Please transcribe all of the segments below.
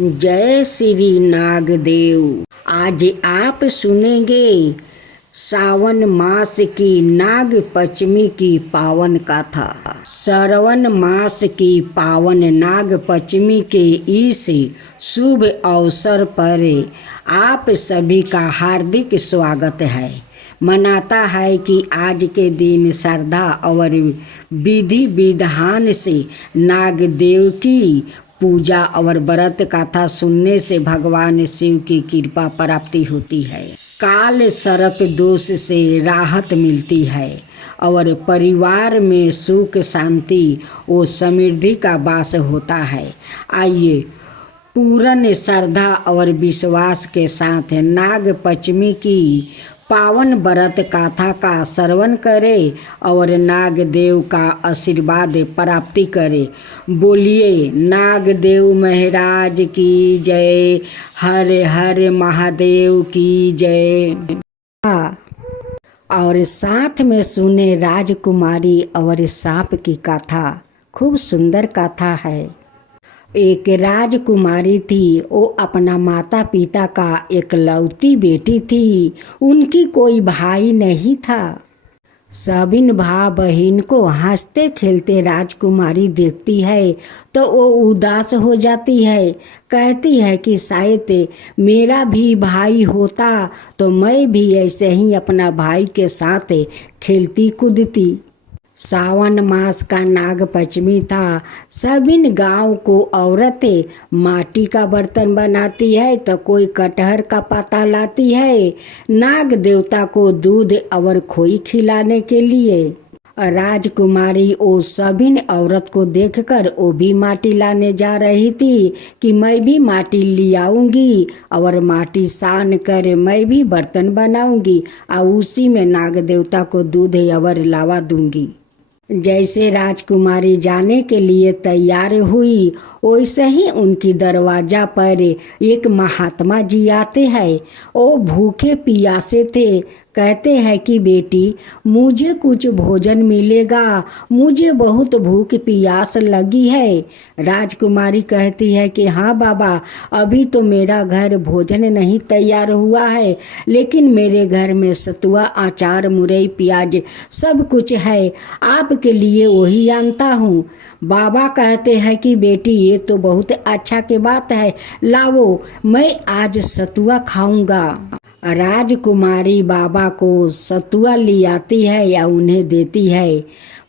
जय श्री नागदेव। आज आप सुनेंगे सावन मास की नाग पंचमी की पावन कथा। श्रावण मास की पावन नाग पंचमी के इस शुभ अवसर पर आप सभी का हार्दिक स्वागत है। मनाता है कि आज के दिन श्रद्धा और विधि विधान से नागदेव की पूजा और व्रत कथा सुनने से भगवान शिव की कृपा प्राप्ति होती है। काल सर्प दोष से राहत मिलती है और परिवार में सुख शांति और समृद्धि का वास होता है। आइए पूर्ण श्रद्धा और विश्वास के साथ नाग पंचमी की पावन व्रत कथा का श्रवण करें और नागदेव का आशीर्वाद प्राप्ति करें। बोलिए नागदेव महाराज की जय, हर हर महादेव की जय। और साथ में सुने राजकुमारी और सांप की कथा। खूब सुंदर कथा है। एक राजकुमारी थी। वो अपना माता पिता का एकलौती बेटी थी। उनकी कोई भाई नहीं था। सभी भाई बहन को हंसते खेलते राजकुमारी देखती है तो वो उदास हो जाती है। कहती है कि शायद मेरा भी भाई होता तो मैं भी ऐसे ही अपना भाई के साथ खेलती कूदती। सावन मास का नाग पंचमी था। सभी गांव को औरतें माटी का बर्तन बनाती है तो कोई कटहर का पत्ता लाती है नाग देवता को दूध और खोई खिलाने के लिए। राजकुमारी वो सभी औरत को देखकर वो भी माटी लाने जा रही थी कि मैं भी माटी ले आऊँगी और माटी सान कर मैं भी बर्तन बनाऊंगी और उसी में नाग देवता को दूध और लावा दूंगी। जैसे राजकुमारी जाने के लिए तैयार हुई वैसे ही उनकी दरवाजा पर एक महात्मा जी आते हैं। वो भूखे प्यासे थे। कहते हैं कि बेटी मुझे कुछ भोजन मिलेगा, मुझे बहुत भूख प्यास लगी है। राजकुमारी कहती है कि हाँ बाबा, अभी तो मेरा घर भोजन नहीं तैयार हुआ है, लेकिन मेरे घर में सतुआ अचार मुरई प्याज सब कुछ है, आपके लिए वही आनता हूँ। बाबा कहते हैं कि बेटी ये तो बहुत अच्छा की बात है, लाओ मैं आज सतुआ खाऊंगा। राजकुमारी बाबा को सतुआ ले आती है या उन्हें देती है।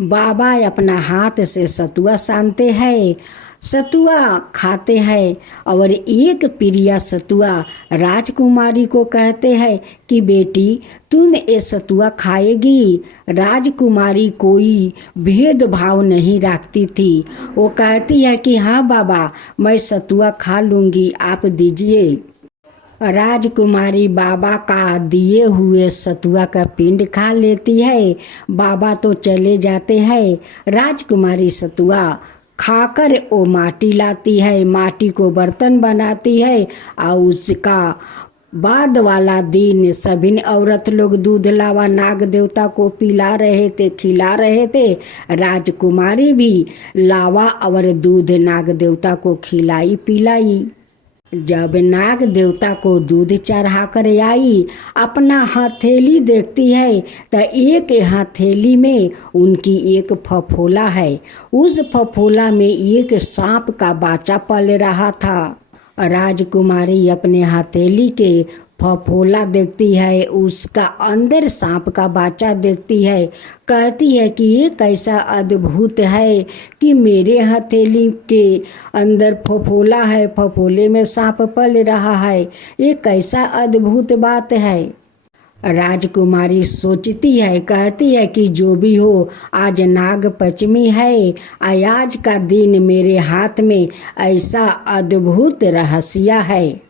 बाबा अपना हाथ से सतुआ सानते हैं, सतुआ खाते हैं और एक प्रिया सतुआ राजकुमारी को कहते हैं कि बेटी तुम ये सतुआ खाएगी। राजकुमारी कोई भेदभाव नहीं रखती थी। वो कहती है कि हाँ बाबा मैं सतुआ खा लूँगी, आप दीजिए। राजकुमारी बाबा का दिए हुए सतुआ का पिंड खा लेती है। बाबा तो चले जाते हैं। राजकुमारी सतुआ खाकर वो माटी लाती है, माटी को बर्तन बनाती है और उसका बाद वाला दिन सभी औरत लोग दूध लावा नाग देवता को पिला रहे थे, खिला रहे थे। राजकुमारी भी लावा और दूध नाग देवता को खिलाई पिलाई। जब नाग देवता को दूध चढ़ा कर आई, अपना हथेली देखती है तो एक हथेली में उनकी एक फफोला है। उस फफोला में एक सांप का बच्चा पल रहा था। राजकुमारी अपने हथेली के फफोला देखती है, उसका अंदर सांप का बच्चा देखती है। कहती है कि ये कैसा अद्भुत है कि मेरे हथेली के अंदर फफोला है, फफोले में सांप पल रहा है, ये कैसा अद्भुत बात है। राजकुमारी सोचती है, कहती है कि जो भी हो आज नाग पंचमी है, आज का दिन मेरे हाथ में ऐसा अद्भुत रहस्य है।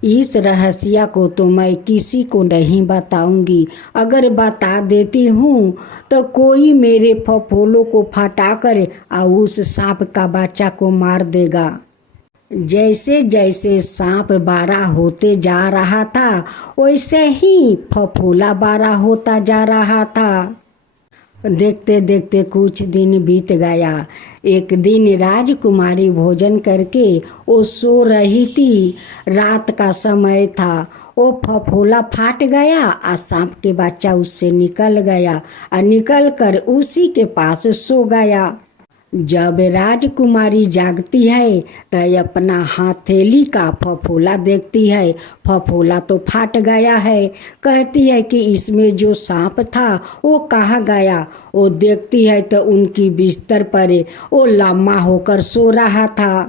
इस रहस्य को तो मैं किसी को नहीं बताऊंगी। अगर बता देती हूँ तो कोई मेरे फफोलों को फटाकर और उस सांप का बच्चा को मार देगा। जैसे जैसे सांप बड़ा होते जा रहा था वैसे ही फफोला बड़ा होता जा रहा था। देखते देखते कुछ दिन बीत गया। एक दिन राजकुमारी भोजन करके वो सो रही थी। रात का समय था। वो फफोला फाट गया और सांप के बच्चा उससे निकल गया और निकल कर उसी के पास सो गया। जब राजकुमारी जागती है तो अपना हथेली का फफोला देखती है। फफोला तो फाट गया है। कहती है कि इसमें जो सांप था वो कहाँ गया। वो देखती है तो उनकी बिस्तर पर वो लम्बा होकर सो रहा था।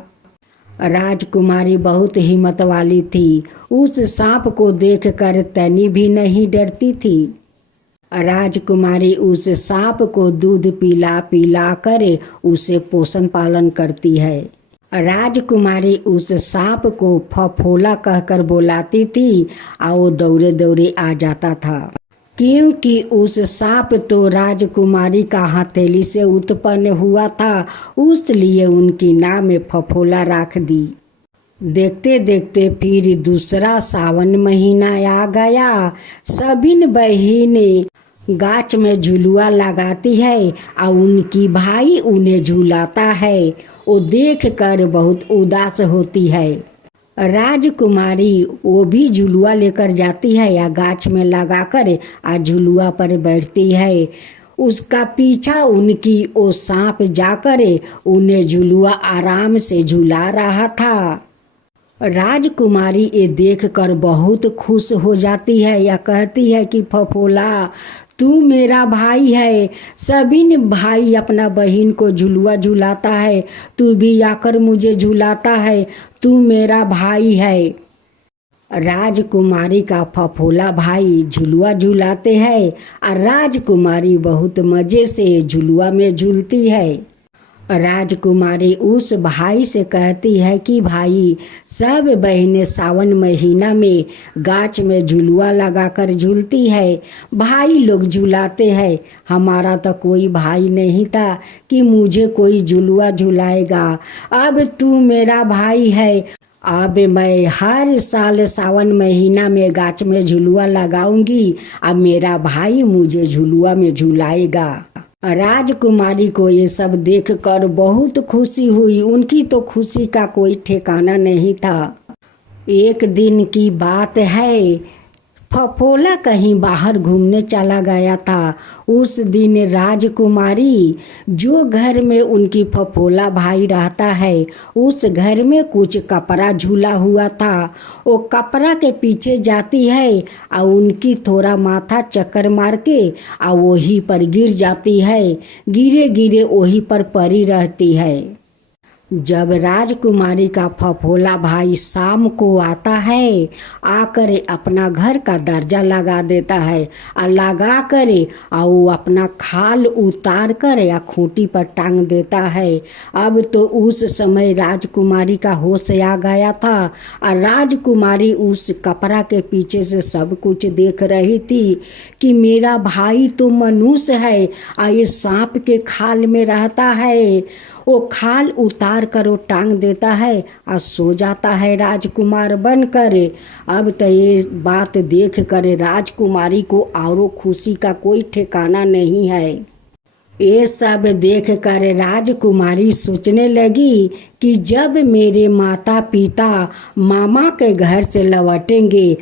राजकुमारी बहुत हिम्मत वाली थी। उस सांप को देखकर तनी भी नहीं डरती थी। राजकुमारी उस सांप को दूध पिला पिला कर उसे पोषण पालन करती है। राजकुमारी उस सांप को फफोला कहकर बुलाती थी और वो दौड़े दौड़े आ जाता था। क्योंकि उस सांप तो राजकुमारी का हथेली से उत्पन्न हुआ था, उसलिए उनकी नाम में फफोला रख दी। देखते देखते फिर दूसरा सावन महीना आ गया। सभी बहनें गाछ में झुलुआ लगाती है और उनकी भाई उन्हें झुलाता है। वो देखकर बहुत उदास होती है। राजकुमारी वो भी झुलुआ लेकर जाती है या गाछ में लगाकर आ झुलुआ पर बैठती है। उसका पीछा उनकी वो सांप जाकर उन्हें झुलुआ आराम से झुला रहा था। राजकुमारी ये देखकर बहुत खुश हो जाती है या कहती है कि फफोला तू मेरा भाई है। सभी भाई अपना बहन को झुलुआ झुलाता है, तू भी आकर मुझे झुलाता है। तू मेरा भाई है। राजकुमारी का फफोला भाई झुलुआ झुलाते हैं और राजकुमारी बहुत मज़े से झुलुआ में झूलती है। राजकुमारी उस भाई से कहती है कि भाई सब बहनें सावन महीना में गाछ में झुलुआ लगाकर झूलती है। भाई लोग झुलाते हैं, हमारा तो कोई भाई नहीं था कि मुझे कोई झुलुआ झुलाएगा। अब तू मेरा भाई है। अब मैं हर साल सावन महीना में गाछ में झुलुआ लगाऊंगी। अब मेरा भाई मुझे झुलुआ में झुलाएगा। राजकुमारी को ये सब देखकर बहुत खुशी हुई। उनकी तो खुशी का कोई ठिकाना नहीं था। एक दिन की बात है, फफोला कहीं बाहर घूमने चला गया था। उस दिन राजकुमारी जो घर में उनकी फफोला भाई रहता है उस घर में कुछ कपड़ा झूला हुआ था। वो कपड़ा के पीछे जाती है और उनकी थोड़ा माथा चक्कर मार के और वहीं पर गिर जाती है। गिरे गिरे वहीं पर पड़ी रहती है। जब राजकुमारी का फफोला भाई शाम को आता है, आकर अपना घर का दरजा लगा देता है और लगा कर और वो अपना खाल उतार कर या खूंटी पर टांग देता है। अब तो उस समय राजकुमारी का होश आ गया था और राजकुमारी उस कपड़ा के पीछे से सब कुछ देख रही थी कि मेरा भाई तो मनुष्य है और ये सांप के खाल में रहता है। वो खाल उतार कर वो टांग देता है और सो जाता है राजकुमार बनकर। अब तो ये बात देख कर राजकुमारी को औरों खुशी का कोई ठिकाना नहीं है। ये सब देख कर राजकुमारी सोचने लगी कि जब मेरे माता पिता मामा के घर से लौटेंगे,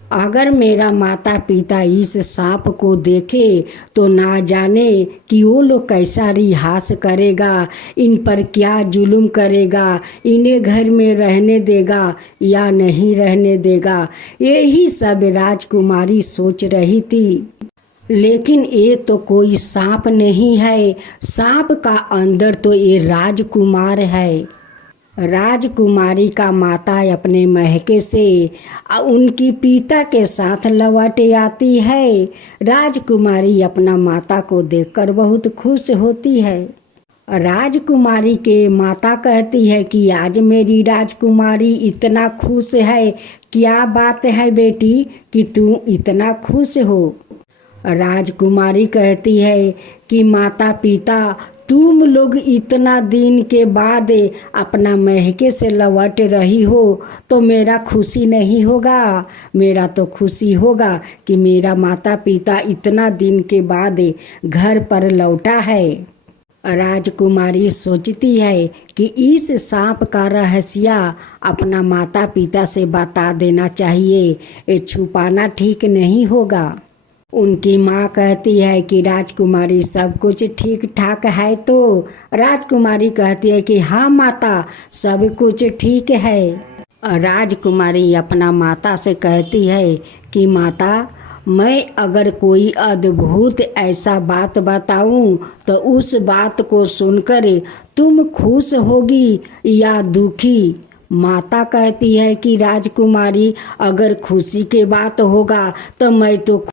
अगर मेरा माता पिता इस सांप को देखे तो ना जाने कि वो लोग कैसा रिहास करेगा, इन पर क्या जुल्म करेगा, इन्हें घर में रहने देगा या नहीं रहने देगा। यही सब राजकुमारी सोच रही थी। लेकिन ये तो कोई सांप नहीं है, सांप का अंदर तो ये राजकुमार है। राजकुमारी का माता अपने महके से उनकी पिता के साथ लौट आती है। राजकुमारी अपना माता को देखकर बहुत खुश होती है। राजकुमारी के माता कहती है कि आज मेरी राजकुमारी इतना खुश है, क्या बात है बेटी कि तू इतना खुश हो। राजकुमारी कहती है कि माता पिता तुम लोग इतना दिन के बाद अपना मैके से लौट रही हो तो मेरा खुशी नहीं होगा। मेरा तो खुशी होगा कि मेरा माता पिता इतना दिन के बाद घर पर लौटा है। राजकुमारी सोचती है कि इस सांप का रहस्य अपना माता पिता से बता देना चाहिए, ये छुपाना ठीक नहीं होगा। उनकी माँ कहती है कि राजकुमारी सब कुछ ठीक ठाक है, तो राजकुमारी कहती है कि हाँ माता, सब कुछ ठीक है। राजकुमारी अपना माता से कहती है कि माता, मैं अगर कोई अद्भुत ऐसा बात बताऊं तो उस बात को सुनकर तुम खुश होगी या दुखी। माता कहती है कि राजकुमारी, अगर खुशी की बात होगा तो मैं तो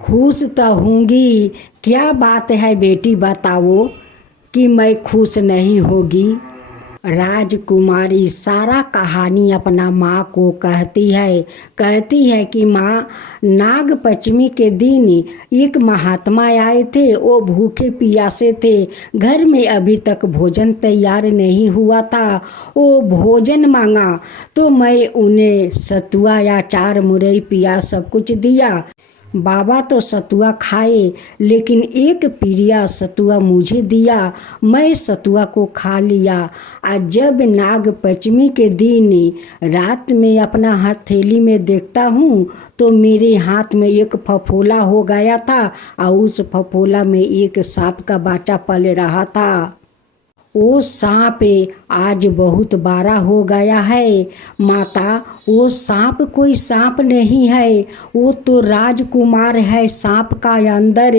खुश तो होंगी। क्या बात है बेटी, बताओ कि मैं खुश नहीं होगी। राजकुमारी सारा कहानी अपना माँ को कहती है कि माँ, नाग पंचमी के दिन एक महात्मा आए थे। वो भूखे प्यासे थे, घर में अभी तक भोजन तैयार नहीं हुआ था। वो भोजन मांगा तो मैं उन्हें सतुआ या चार मुरई पिया सब कुछ दिया। बाबा तो सतुआ खाए, लेकिन एक पिरिया सतुआ मुझे दिया। मैं सतुआ को खा लिया। आज जब नाग पंचमी के दिन रात में अपना हथेली में देखता हूँ तो मेरे हाथ में एक फफोला हो गया था और उस फफोला में एक सांप का बच्चा पल रहा था। वो सांप आज बहुत बड़ा हो गया है। माता, वो सांप कोई सांप नहीं है, वो तो राजकुमार है। सांप का अंदर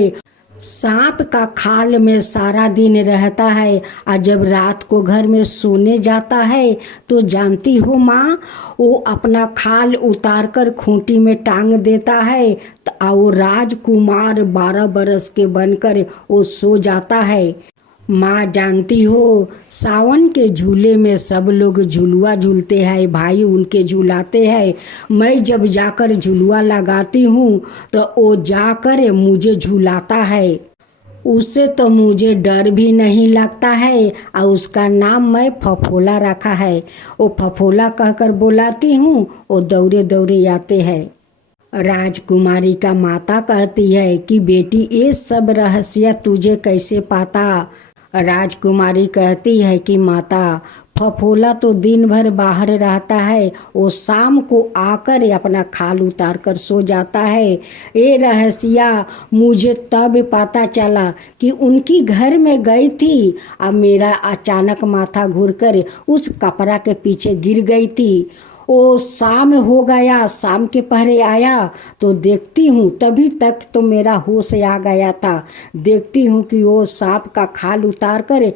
सांप का खाल में सारा दिन रहता है और जब रात को घर में सोने जाता है तो जानती हो माँ, वो अपना खाल उतार कर खूंटी में टांग देता है और वो राजकुमार 12 बरस के बनकर वो सो जाता है। माँ जानती हो, सावन के झूले में सब लोग झुलुआ झूलते हैं, भाई उनके झुलाते हैं। मैं जब जाकर झुलुआ लगाती हूँ तो वो जाकर मुझे झुलाता है। उससे तो मुझे डर भी नहीं लगता है और उसका नाम मैं फफोला रखा है। वो फफोला कहकर बुलाती हूँ, वो दौड़े दौड़े आते हैं। राजकुमारी का माता कहती है कि बेटी, ये सब रहस्य तुझे कैसे पता। राजकुमारी कहती है कि माता, फफोला तो दिन भर बाहर रहता है, वो शाम को आकर अपना खाल उतार कर सो जाता है। ये रहस्य मुझे तब पता चला कि उनकी घर में गई थी। अब मेरा अचानक माथा घूरकर उस कपड़ा के पीछे गिर गई थी। वो शाम हो गया, शाम के पहरे आया तो देखती हूँ, तभी तक तो मेरा होश आ गया था। देखती हूँ कि वो सांप का खाल उतार कर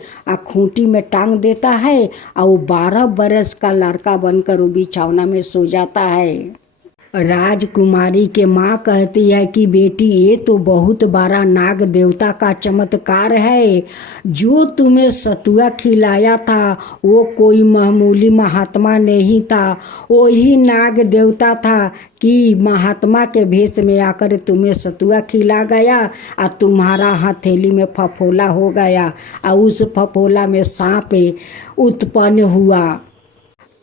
खूंटी में टांग देता है और वो 12 बरस का लड़का बनकर वो बिछौना में सो जाता है। राजकुमारी के माँ कहती है कि बेटी, ये तो बहुत बड़ा नाग देवता का चमत्कार है। जो तुम्हें सतुआ खिलाया था वो कोई मामूली महात्मा नहीं था, वही नाग देवता था कि महात्मा के भेष में आकर तुम्हें सतुआ खिला गया और तुम्हारा हथेली में फफोला हो गया और उस फफोला में सांप उत्पन्न हुआ।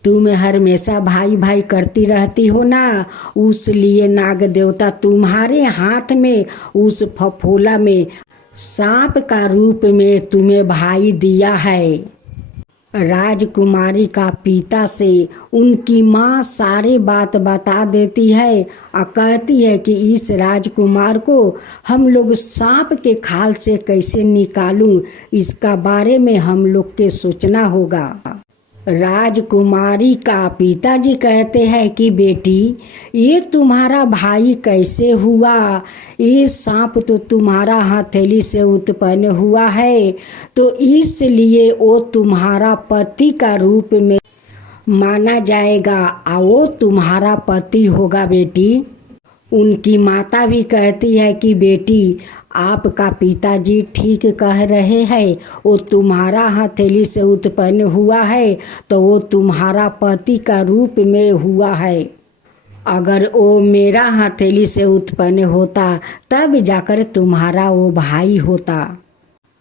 तुम हमेशा भाई भाई करती रहती हो ना, उसलिए नाग देवता तुम्हारे हाथ में उस फफोला में सांप का रूप में तुम्हें भाई दिया है। राजकुमारी का पिता से उनकी माँ सारे बात बता देती है और कहती है कि इस राजकुमार को हम लोग सांप के खाल से कैसे निकालूं, इसका बारे में हम लोग के सोचना होगा। राजकुमारी का पिताजी कहते हैं कि बेटी, ये तुम्हारा भाई कैसे हुआ। ये सांप तो तुम्हारा हथेली से उत्पन्न हुआ है, तो इसलिए वो तुम्हारा पति का रूप में माना जाएगा और वो तुम्हारा पति होगा बेटी। उनकी माता भी कहती है कि बेटी, आपका पिताजी ठीक कह रहे हैं, वो तुम्हारा हथेली से उत्पन्न हुआ है तो वो तुम्हारा पति का रूप में हुआ है। अगर वो मेरा हथेली से उत्पन्न होता तब जाकर तुम्हारा वो भाई होता।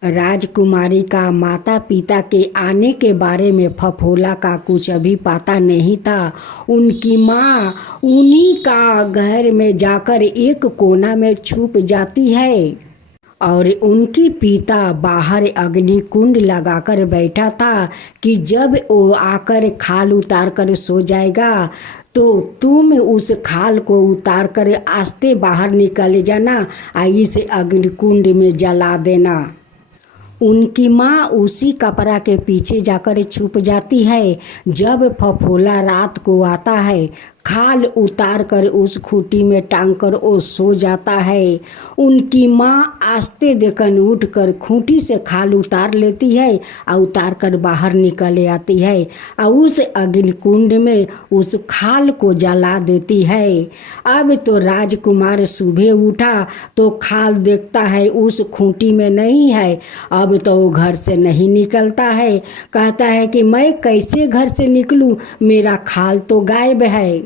राजकुमारी का माता पिता के आने के बारे में फफोला का कुछ अभी पता नहीं था। उनकी माँ उन्हीं का घर में जाकर एक कोना में छुप जाती है और उनकी पिता बाहर अग्नि कुंड लगाकर बैठा था कि जब वो आकर खाल उतार कर सो जाएगा तो तुम उस खाल को उतार कर आस्ते बाहर निकल जाना, इस अग्नि कुंड में जला देना। उनकी माँ उसी कपड़ा के पीछे जाकर छुप जाती है। जब फफोला रात को आता है, खाल उतार कर उस खूंटी में टांग कर वो सो जाता है। उनकी माँ आस्ते देखन उठ कर खूंटी से खाल उतार लेती है और उतार कर बाहर निकल आती है और उस अग्निकुंड में उस खाल को जला देती है। अब तो राजकुमार सुबह उठा तो खाल देखता है उस खूंटी में नहीं है। अब तो वो घर से नहीं निकलता है। कहता है कि मैं कैसे घर से निकलूं, मेरा खाल तो गायब है।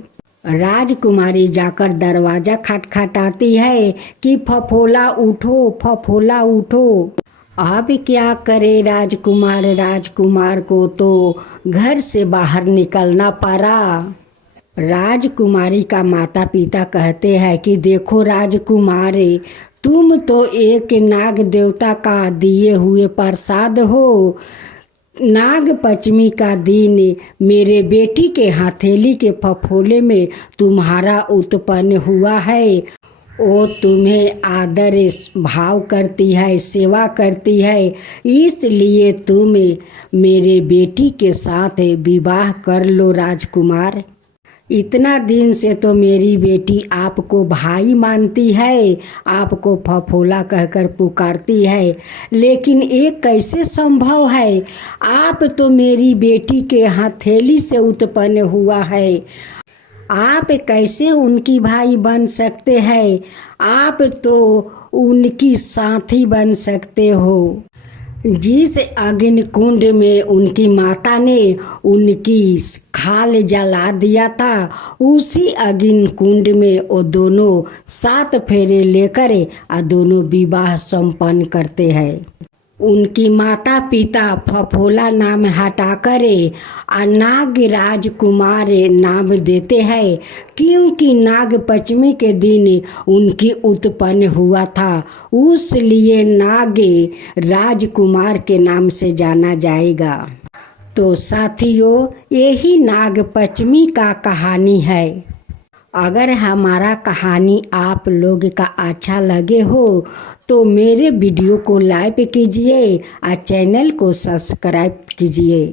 राजकुमारी जाकर दरवाज़ा खटखटाती है कि फफोला उठो, फफोला उठो। अब क्या करे राजकुमार को तो घर से बाहर निकलना पड़ा। राजकुमारी का माता पिता कहते हैं कि देखो राजकुमारी, तुम तो एक नाग देवता का दिए हुए प्रसाद हो। नाग पंचमी का दिन मेरे बेटी के हथेली के फफोले में तुम्हारा उत्पन्न हुआ है। वो तुम्हें आदर भाव करती है, सेवा करती है, इसलिए तुम मेरे बेटी के साथ विवाह कर लो राजकुमार। इतना दिन से तो मेरी बेटी आपको भाई मानती है, आपको फफोला कहकर पुकारती है, लेकिन ये कैसे संभव है? आप तो मेरी बेटी के हथेली से उत्पन्न हुआ है, आप कैसे उनकी भाई बन सकते हैं? आप तो उनकी साथी बन सकते हो। जिस अग्निकुंड में उनकी माता ने उनकी खाल जला दिया था, उसी अग्निकुंड में वो दोनों 7 फेरे लेकर दोनों विवाह संपन्न करते हैं। उनकी माता पिता फफोला नाम हटाकर नाग राजकुमार नाम देते हैं, क्योंकि नाग पंचमी के दिन उनकी उत्पन्न हुआ था, उसलिए नाग राजकुमार के नाम से जाना जाएगा। तो साथियों, यही नाग पंचमी का कहानी है। अगर हमारा कहानी आप लोग का अच्छा लगे हो तो मेरे वीडियो को लाइक कीजिए और चैनल को सब्सक्राइब कीजिए।